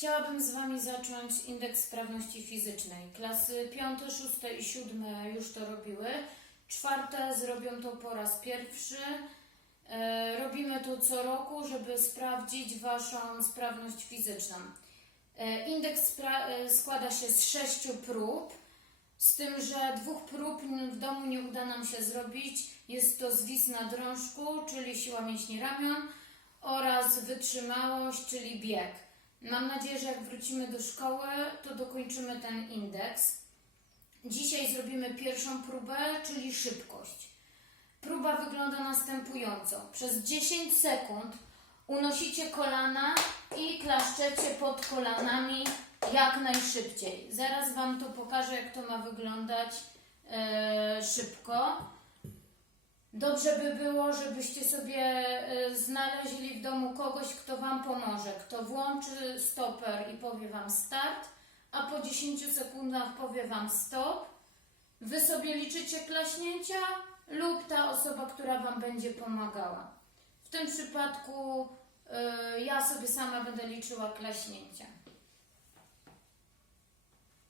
Chciałabym z Wami zacząć indeks sprawności fizycznej. Klasy 5, 6 i 7 już to robiły. Czwarte zrobią to po raz pierwszy. E, Robimy to co roku, żeby sprawdzić Waszą sprawność fizyczną. E, Indeks e, składa się z sześciu prób, z tym, że dwóch prób w domu nie uda nam się zrobić. Jest to zwis na drążku, czyli siła mięśni ramion oraz wytrzymałość, czyli bieg. Mam nadzieję, że jak wrócimy do szkoły, to dokończymy ten indeks. Dzisiaj zrobimy pierwszą próbę, czyli szybkość. Próba wygląda następująco. Przez 10 sekund unosicie kolana i klaszczecie pod kolanami jak najszybciej. Zaraz Wam to pokażę, jak to ma wyglądać e, szybko. Dobrze by było, żebyście sobie e, znaleźli w domu kogoś, kto Wam pomoże, kto włączy stoper i powie Wam start, a po 10 sekundach powie Wam stop. Wy sobie liczycie klaśnięcia lub ta osoba, która Wam będzie pomagała. W tym przypadku e, ja sobie sama będę liczyła klaśnięcia.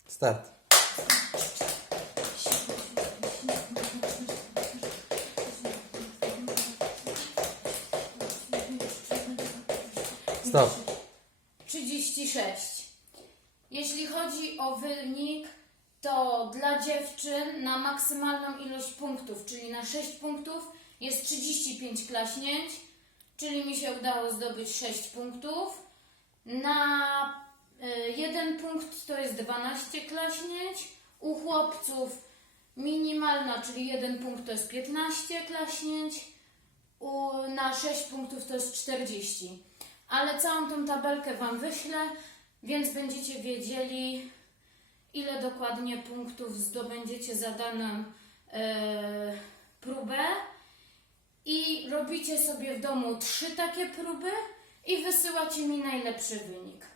Start. Stop. 36. Jeśli chodzi o wynik, to dla dziewczyn na maksymalną ilość punktów, czyli na 6 punktów, jest 35 klaśnięć, czyli mi się udało zdobyć 6 punktów. Na y, jeden punkt to jest 12 klaśnięć. U chłopców minimalna, czyli jeden punkt to jest 15 klaśnięć. U, na 6 punktów to jest 40. Ale całą tą tabelkę Wam wyślę, więc będziecie wiedzieli, ile dokładnie punktów zdobędziecie za daną e, próbę. I robicie sobie w domu trzy takie próby i wysyłacie mi najlepszy wynik.